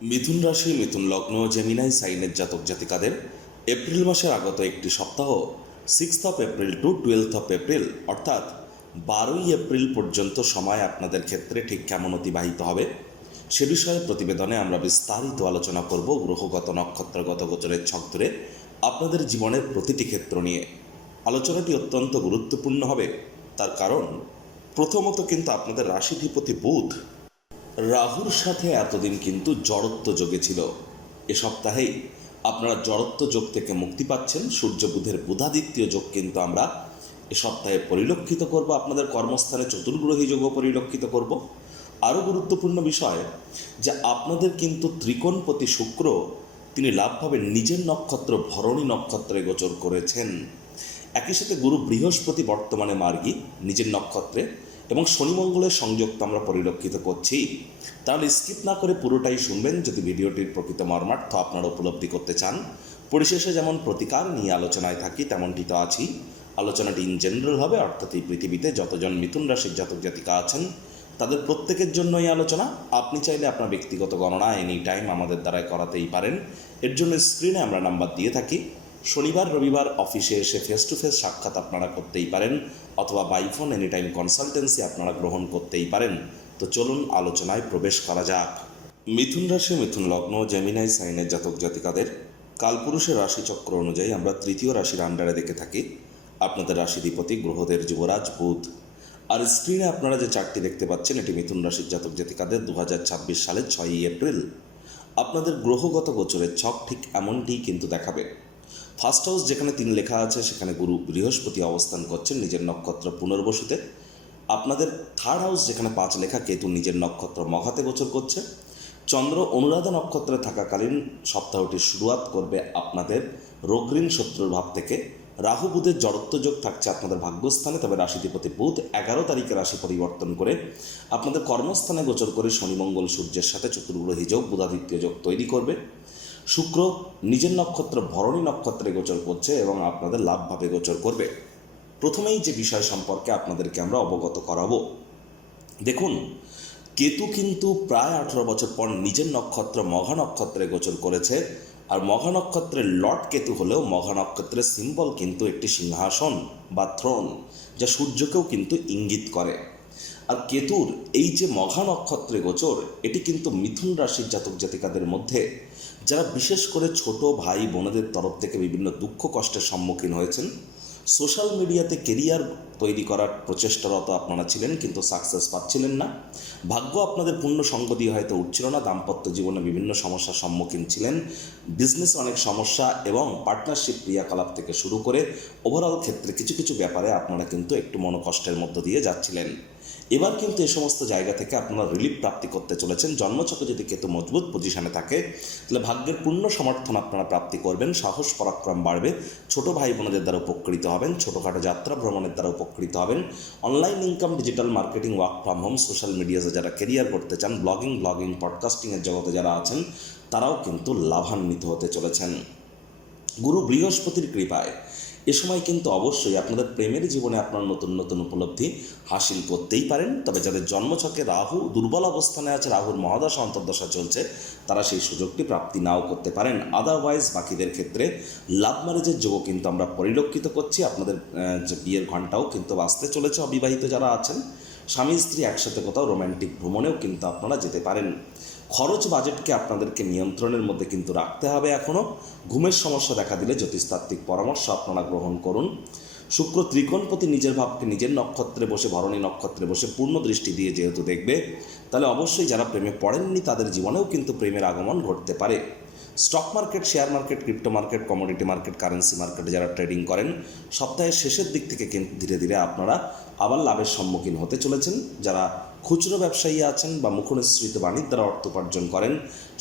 মিথুন রাশি, মিথুন লগ্ন, জেমিনাই সাইনের জাতক জাতিকাদের এপ্রিল মাসের আগত একটি সপ্তাহ 6 এপ্রিল টু 12 এপ্রিল অর্থাৎ 12 এপ্রিল পর্যন্ত সময় আপনাদের ক্ষেত্রে ঠিক কেমন অতিবাহিত হবে সে বিষয়ে প্রতিবেদনে আমরা বিস্তারিত আলোচনা করব। গ্রহগত নক্ষত্রগত গোচরের ছক ধরে আপনাদের জীবনের প্রতিটি ক্ষেত্র নিয়ে আলোচনাটি অত্যন্ত গুরুত্বপূর্ণ হবে। তার কারণ প্রথমত কিন্তু আপনাদের রাশিধিপতি বুধ রাহুর সাথে এতদিন কিন্তু জড়ত্ব যোগে ছিল। এ সপ্তাহেই আপনারা জড়ত্ব যোগ থেকে মুক্তি পাচ্ছেন। সূর্য বুধের বুধাদিত্য যোগ কিন্তু আমরা এ সপ্তাহে পরিলক্ষিত করব। আপনাদের কর্মস্থানে চতুর্গ্রহী যোগও পরিলক্ষিত করব। আরও গুরুত্বপূর্ণ বিষয় যে আপনাদের কিন্তু ত্রিকোণপতি শুক্র তিনি লাভভাবে নিজের নক্ষত্র ভরণী নক্ষত্রে গোচর করেছেন। একই সাথে গুরু বৃহস্পতি বর্তমানে মার্গী নিজের নক্ষত্রে এবং শনি মঙ্গলের সংযোগ তো আমরা পরিলক্ষিত করছি। তাহলে স্কিপ না করে পুরোটাই শুনবেন যদি ভিডিওটির প্রকৃত মর্মার্থ আপনারা উপলব্ধি করতে চান। পরিশেষে যেমন প্রতিকার নিয়ে আলোচনায় থাকি তেমনটি তো আছি। আলোচনাটি ইন জেনারেল হবে, অর্থাৎ এই পৃথিবীতে যতজন মিথুন রাশির জাতক জাতিকা আছেন তাদের প্রত্যেকের জন্য এই আলোচনা। আপনি চাইলে আপনার ব্যক্তিগত গণনা এনি টাইম আমাদের দ্বারাই করাতেই পারেন। এর জন্য স্ক্রিনে আমরা নাম্বার দিয়ে থাকি। শনিবার রবিবার অফিসে এসে ফেস টু ফেস সাক্ষাৎ আপনারা করতেই পারেন, অথবা by phone any time consultancy আপনারা গ্রহণ করতেই পারেন। তো চলুন আলোচনায় প্রবেশ করা যাক। মিথুন রাশি, মিথুন লগ্ন, জেমিনাই সাইনের জাতক জাতিকাদের কালপুরুষের রাশিচক্র অনুযায়ী আমরা তৃতীয় রাশির আন্ডারে দেখে থাকি আপনাদের রাশিধিপতি গ্রহদের যুবরাজ বুধ। আর স্ক্রিনে আপনারা যে চার্টটি দেখতে পাচ্ছেন এটি মিথুন রাশির জাতক জাতিকাদের 2026 সালের 6 এপ্রিল আপনাদের গ্রহগত গোচরের ছক ঠিক এমনটিই কিন্তু দেখাবে। ফার্স্ট হাউস যেখানে 3 লেখা আছে সেখানে গুরু বৃহস্পতি অবস্থান করছেন নিজের নক্ষত্র পুনর্বসুতে। আপনাদের থার্ড হাউস যেখানে 5 লেখা কেতু নিজের নক্ষত্র মঘাতে গোচর করছে। চন্দ্র অনুরাধা নক্ষত্রে থাকাকালীন সপ্তাহটির শুরুয়াত করবে আপনাদের রোগঋণ শত্রুর ভাব থেকে। রাহু বুধের জড়ত্ব যোগ থাকছে আপনাদের ভাগ্যস্থানে, তবে রাশিধিপতি বুধ 11 তারিখে রাশি পরিবর্তন করে আপনাদের কর্মস্থানে গোচর করে শনি মঙ্গল সূর্যের সাথে চতুর্গ্রহী যোগ বুধাদিত্য যোগ তৈরি করবে। শুক্র নিজের নক্ষত্র ভরণী নক্ষত্রে গোচর করছে এবং আপনাদের লাভভাবে গোচর করবে। প্রথমেই যে বিষয় সম্পর্কে আপনাদেরকে আমরা অবগত করাবো, দেখুন কেতু কিন্তু প্রায় 18 বছর পর নিজের নক্ষত্র মঘা নক্ষত্রে গোচর করেছে। আর মঘা নক্ষত্রের লর্ড কেতু হলেও মঘা নক্ষত্রের সিম্বল কিন্তু একটি সিংহাসন বা থ্রোন, যা সূর্যকেও কিন্তু ইঙ্গিত করে। আর কেতুর এই যে মঘা নক্ষত্রে গোচর এটি কিন্তু মিথুন রাশির জাতক জাতিকাদের মধ্যে যারা বিশেষ করে ছোট ভাই বোনেদের তরফ থেকে বিভিন্ন দুঃখ কষ্টের সম্মুখীন হয়েছেন, সোশ্যাল মিডিয়াতে কেরিয়ার তৈরি করার প্রচেষ্টারত আপনারা ছিলেন কিন্তু সাকসেস পাচ্ছিলেন না, ভাগ্য আপনাদের পূর্ণ সঙ্গ দিয়ে হয়তো উঠছিল না, দাম্পত্য জীবনে বিভিন্ন সমস্যার সম্মুখীন ছিলেন, বিজনেসে অনেক সমস্যা এবং পার্টনারশিপ ক্রিয়াকলাপ থেকে শুরু করে ওভারঅল ক্ষেত্রে কিছু কিছু ব্যাপারে আপনারা কিন্তু একটু মনোকষ্টের মধ্য দিয়ে যাচ্ছিলেন। এবার কিন্তু এই সমস্ত জায়গা থেকে আপনারা রিলিফ প্রাপ্তি করতে চলেছেন। জন্মছকে যদি কেতু মজবুত পজিশনে থাকে তাহলে ভাগ্যের পূর্ণ সমর্থন আপনারা প্রাপ্তি করবেন, সাহস পরাক্রম বাড়বে, ছোট ভাই বোনদের দ্বারা উপকৃত হবেন, ছোটোখাটো যাত্রা ভ্রমণের দ্বারা উপকৃত হবেন। Online income, digital marketing, work from home, social মিডিয়াতে যারা কেরিয়ার করতে চান, ব্লগিং পডকাস্টিংয়ের জগতে যারা আছেন তারাও কিন্তু লাভান্বিত হতে চলেছেন গুরু বৃহস্পতির কৃপায়। এ সময় কিন্তু অবশ্যই আপনাদের প্রেমের জীবনে আপনার নতুন নতুন উপলব্ধি হাসিল করতেই পারেন। তবে যাদের জন্মছকে রাহু দুর্বল অবস্থানে আছে, রাহুর মহাদশা অন্তর্দশা চলছে, তারা সেই সুযোগটি প্রাপ্তি নাও করতে পারেন। আদারওয়াইজ বাকিদের ক্ষেত্রে লাভ ম্যারেজের যোগও কিন্তু আমরা পরিলক্ষিত করছি। আপনাদের যে বিয়ের ঘণ্টাও কিন্তু বাজতে চলেছে। অবিবাহিত যারা আছেন স্বামী স্ত্রী একসাথে কোথাও রোম্যান্টিক ভ্রমণেও কিন্তু আপনারা যেতে পারেন। খরচ বাজেটকে আপনাদেরকে নিয়ন্ত্রণের মধ্যে কিন্তু রাখতে হবে। এখনও ঘুমের সমস্যা দেখা দিলে জ্যোতিষতাত্ত্বিক পরামর্শ আপনারা গ্রহণ করুন। শুক্র ত্রিকোণপতি নিজের ভাবকে নিজের নক্ষত্রে বসে ভরণী নক্ষত্রে বসে পূর্ণ দৃষ্টি দিয়ে যেহেতু দেখবে, তাহলে অবশ্যই যারা প্রেমে পড়েননি তাদের জীবনেও কিন্তু প্রেমের আগমন ঘটতে পারে। Stock market, share market, crypto market, commodity market, currency মার্কেটে যারা ট্রেডিং করেন সপ্তাহের শেষের দিক থেকে কিন্তু ধীরে ধীরে আপনারা আবার লাভের সম্মুখীন হতে চলেছেন। যারা খুচরো ব্যবসায়ী আছেন বা মুখনিসৃত বাণীর দ্বারা অর্থ উপার্জন করেন,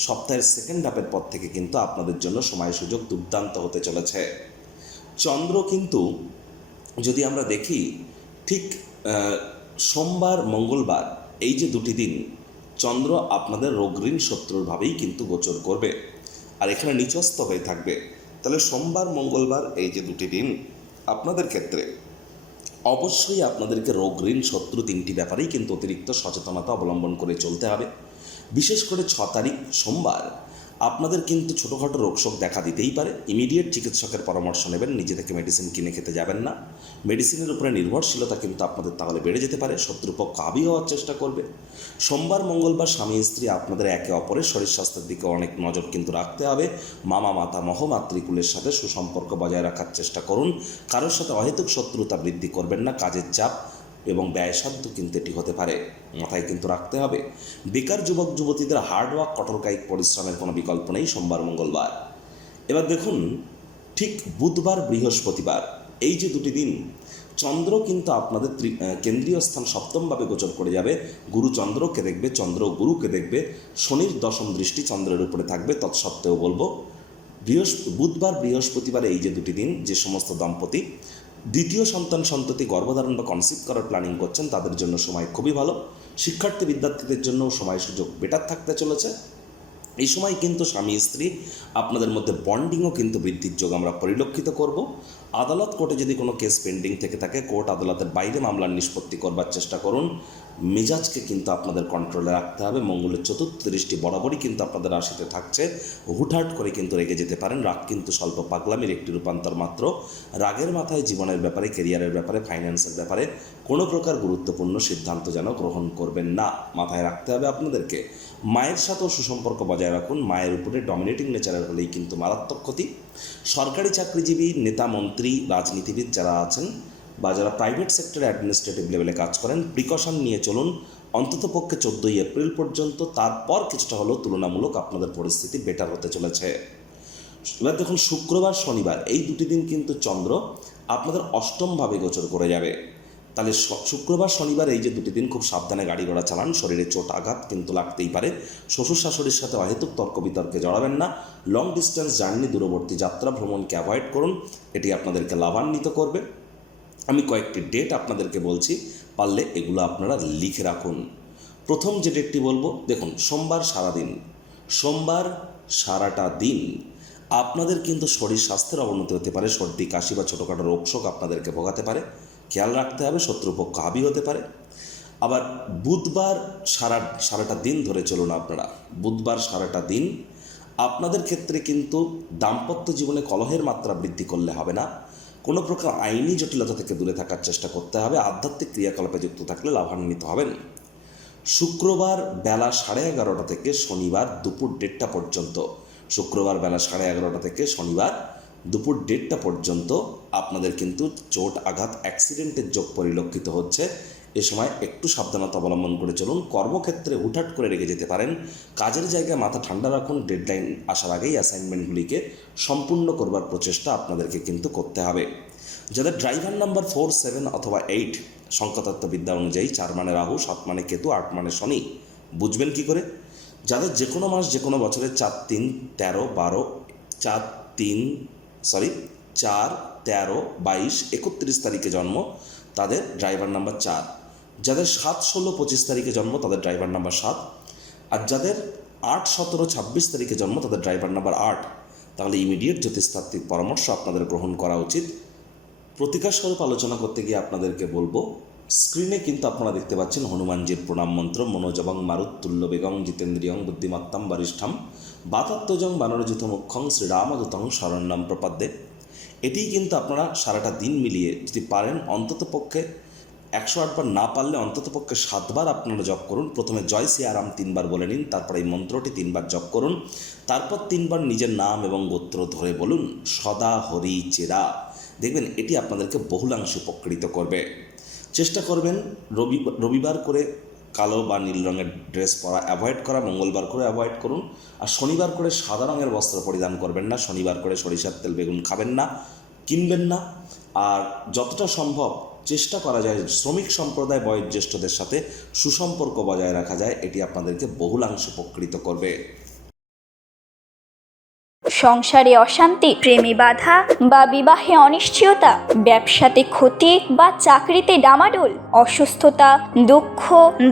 সপ্তাহের সেকেন্ড হাফের পর থেকে কিন্তু আপনাদের জন্য সময় সুযোগ দুর্দান্ত হতে চলেছে। চন্দ্র কিন্তু যদি আমরা দেখি ঠিক সোমবার মঙ্গলবার এই যে দুটি দিন চন্দ্র আপনাদের রোগঋণ শত্রুরভাবেই কিন্তু গোচর করবে আর এখানে নিচস্থ হয়ে থাকবে। তাহলে সোমবার মঙ্গলবার এই যে দুটি দিন আপনাদের ক্ষেত্রে অবশ্যই আপনাদেরকে রোগঋণ শত্রু 3টি ব্যাপারেই কিন্তু অতিরিক্ত সচেতনতা অবলম্বন করে চলতে হবে। বিশেষ করে 6 তারিখ সোমবার আপনাদের কিন্তু ছোটোখাটো রোগশোক দেখা দিতেই পারে। ইমিডিয়েট চিকিৎসকের পরামর্শ নেবেন, নিজে থেকে মেডিসিন কিনে খেতে যাবেন না। মেডিসিনের উপরে নির্ভরশীলতা কিন্তু আপনাদের তাহলে বেড়ে যেতে পারে, শত্রুপক্ষ হাবি হওয়ার চেষ্টা করবে। সোমবার মঙ্গলবার স্বামী স্ত্রী আপনাদের একে অপরের শরীর স্বাস্থ্যের দিকে অনেক নজর কিন্তু রাখতে হবে। মামা মাতামহ মাতৃকুলের সাথে সুসম্পর্ক বজায় রাখার চেষ্টা করুন। কারোর সাথে অহেতুক শত্রুতা বৃদ্ধি করবেন না। কাজের চাপ এবং ব্যয়সাধ্য কিন্তু এটি হতে পারে, মাথায় কিন্তু রাখতে হবে। বেকার যুবক যুবতীদের হার্ডওয়ার্ক কঠোরকায়িক পরিশ্রমের কোনো বিকল্প নেই সোমবার মঙ্গলবার। এবার দেখুন, ঠিক বুধবার বৃহস্পতিবার এই যে দুটি দিন চন্দ্র কিন্তু আপনাদের কেন্দ্রীয় স্থান সপ্তমভাবে গোচর করে যাবে। গুরু চন্দ্রকে দেখবে, চন্দ্র গুরুকে দেখবে, শনির দশম দৃষ্টি চন্দ্রের উপরে থাকবে। তৎসত্ত্বেও বলবো বুধবার বৃহস্পতিবার এই যে দুটি দিন যে সমস্ত দম্পতি দ্বিতীয় সন্ততি গর্ভধারণ বা কনসিভ করার প্ল্যানিং করছেন তাদের জন্য সময় খুবই ভালো। শিক্ষার্থী বিদ্যার্থীদের জন্য সময় সুযোগ বেটার থাকতে চলেছে। এই সময় কিন্তু স্বামী স্ত্রী আপনাদের মধ্যে বন্ডিংও কিন্তু বৃদ্ধির যোগ আমরা পরিলক্ষিত করব। আদালত কোর্টে যদি কোনো কেস পেন্ডিং থেকে থাকে, কোর্ট আদালতের বাইরে মামলার নিষ্পত্তি করবার চেষ্টা করুন। মেজাজকে কিন্তু আপনাদের কন্ট্রোলে রাখতে হবে। মঙ্গলের চতুর্থ দৃষ্টি বরাবরই কিন্তু আপনাদের রাশিতে থাকছে। হুটহাট করে কিন্তু রেগে যেতে পারেন। রাগ কিন্তু স্বল্প পাগলামির একটি রূপান্তর মাত্র। রাগের মাথায় জীবনের ব্যাপারে, কেরিয়ারের ব্যাপারে, ফাইন্যান্সের ব্যাপারে কোনো প্রকার গুরুত্বপূর্ণ সিদ্ধান্ত যেন গ্রহণ করবেন না, মাথায় রাখতে হবে আপনাদেরকে। মায়ের সাথেও সুসম্পর্ক বজায় রাখুন। মায়ের উপরে ডমিনেটিং নেচারের হলেই কিন্তু মারাত্মক ক্ষতি। সরকারি চাকরিজীবী, নেতা মন্ত্রী, রাজনীতিবিদ যারা আছেন বা যারা প্রাইভেট সেক্টরে অ্যাডমিনিস্ট্রেটিভ লেভেলে কাজ করেন, প্রিকশন নিয়ে চলুন অন্ততপক্ষে 14ই এপ্রিল পর্যন্ত। তারপর কিছুটা হলেও তুলনামূলক আপনাদের পরিস্থিতি বেটার হতে চলেছে। এবার দেখুন, শুক্রবার শনিবার এই দুটি দিন কিন্তু চন্দ্র আপনাদের অষ্টমভাবে গোচর করে যাবে। তাহলে শুক্রবার শনিবার এই যে দুটি দিন খুব সাবধানে গাড়ি ঘোড়া চালান। শরীরে চোট আঘাত কিন্তু লাগতেই পারে। শ্বশুর শাশুড়ির সাথে অহেতুক তর্ক বিতর্কে জড়াবেন না। লং ডিস্টেন্স জার্নি, দূরবর্তী যাত্রা ভ্রমণকে অ্যাভয়েড করুন, এটি আপনাদেরকে লাভান্বিত করবে। আমি কয়েকটি ডেট আপনাদেরকে বলছি, পারলে এগুলো আপনারা লিখে রাখুন। প্রথম যে ডেটটি বলবো, দেখুন সোমবার সারাদিন, সোমবার সারাটা দিন আপনাদের কিন্তু শরীর স্বাস্থ্যের অবনতি হতে পারে। সর্দি কাশি বা ছোটোখাটো রোগশোক আপনাদেরকে ভোগাতে পারে, খেয়াল রাখতে হবে। শত্রুপক্ষ হাবি হতে পারে। আবার বুধবার সারাটা দিন ধরে চলুন আপনারা। বুধবার সারাটা দিন আপনাদের ক্ষেত্রে কিন্তু দাম্পত্য জীবনে কলহের মাত্রা বৃদ্ধি করলে হবে না। কোনো প্রকার আইনি জটিলতা থেকে দূরে থাকার চেষ্টা করতে হবে। আধ্যাত্মিক ক্রিয়াকলাপে যুক্ত থাকলে লাভান্বিত হবেন। শুক্রবার বেলা 11:30 থেকে শনিবার দুপুর 1:30 পর্যন্ত, শুক্রবার বেলা 11:30 থেকে শনিবার দুপুর 1:30 পর্যন্ত আপনাদের কিন্তু চোট আঘাত অ্যাক্সিডেন্টের যোগ পরিলক্ষিত হচ্ছে। এ সময় একটু সাবধানতা অবলম্বন করে চলুন। কর্মক্ষেত্রে হুটহাট করে রেগে যেতে পারেন। কাজের জায়গায় মাথা ঠান্ডা রাখুন। ডেডলাইন আসার আগেই অ্যাসাইনমেন্টগুলিকে সম্পূর্ণ করবার প্রচেষ্টা আপনাদেরকে কিন্তু করতে হবে। যাদের ড্রাইভার নাম্বার 4, 7 অথবা 8 সংখ্যাতত্ত্ববিদ্যা অনুযায়ী 4 মানে রাহু, 7 মানে কেতু, 8 মানে শনি, বুঝবেন কি করে? যাদের যে কোনো মাস যে কোনো বছরের 4, 3, 13, 12, 4, 13, 22, 31 তারিখে জন্ম তাদের ড্রাইভার নাম্বার 4। যাদের 7, 16, 25 তারিখে জন্ম তাদের ড্রাইভার নাম্বার 7। আর যাদের 8, 17, 26 তারিখে জন্ম তাদের ড্রাইভার নাম্বার 8। তাহলে ইমিডিয়েট জ্যোতিষতাত্ত্বিক পরামর্শ আপনাদের গ্রহণ করা উচিত। প্রতিকার স্বরূপ আলোচনা করতে গিয়ে আপনাদেরকে বলবো, স্ক্রিনে কিন্তু আপনারা দেখতে পাচ্ছেন হনুমানজির প্রণাম মন্ত্র, মনোজবং মারুত্তুল্য বেগং জিতেন্দ্রিয়ং বুদ্ধিমত্তাম বরিষ্ঠম বাতাত্মজং বানরজিত মুখ্যং শ্রীরামদূতং শরণ্যম প্রপদ্যে। এটিই কিন্তু আপনারা সারাটা দিন মিলিয়ে যদি পারেন অন্ততপক্ষে 108 বার, না পারলে অন্ততপক্ষে 7 বার আপনারা জপ করুন। প্রথমে জয় সিয়ারাম 3 বার বলে নিন, তারপর এই মন্ত্রটি 3 বার জপ করুন। তারপর 3 বার নিজের নাম এবং গোত্র ধরে বলুন সদা হরি চেরা। দেখবেন এটি আপনাদেরকে বহুলাংশে উপকৃত করবে। চেষ্টা করবেন রবিবার করে কালো বা নীল রঙের ড্রেস পরা অ্যাভয়েড করা, মঙ্গলবার করে অ্যাভয়েড করুন। আর শনিবার করে সাদা রঙের বস্ত্র পরিধান করবেন না। শনিবার করে সরিষার তেল বেগুন খাবেন না, কিনবেন না। আর যতটা সম্ভব চেষ্টা করা যায় শ্রমিক সম্প্রদায় বয়োজ্যেষ্ঠদের সাথে সুসম্পর্ক বজায় রাখা যায়, এটি আপনাদেরকে বহুলাংশে উপকৃত করবে। সংসারে অশান্তি, প্রেমে বাধা বা বিবাহে অনিশ্চয়তা, ব্যবসাতে ক্ষতি বা চাকরিতে ডামাডোল, অসুস্থতা, দুঃখ,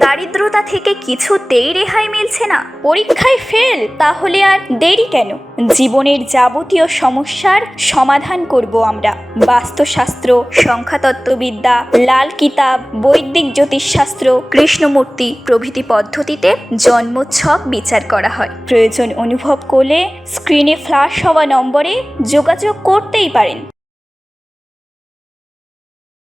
দারিদ্রতা থেকে কিছুতেই রেহাই মিলছে না, পরীক্ষায় ফেল, তাহলে আর দেরি কেন? জীবনের যাবতীয় সমস্যার সমাধান করব আমরা। বাস্তুশাস্ত্র, সংখ্যাতত্ত্ববিদ্যা, লাল কিতাব, বৈদিক জ্যোতিষশাস্ত্র, কৃষ্ণমূর্তি প্রভৃতি পদ্ধতিতে জন্মছক বিচার করা হয়। প্রয়োজন অনুভব করলে স্ক্রিনে ফ্ল্যাশ হওয়া নম্বরে যোগাযোগ করতেই পারেন।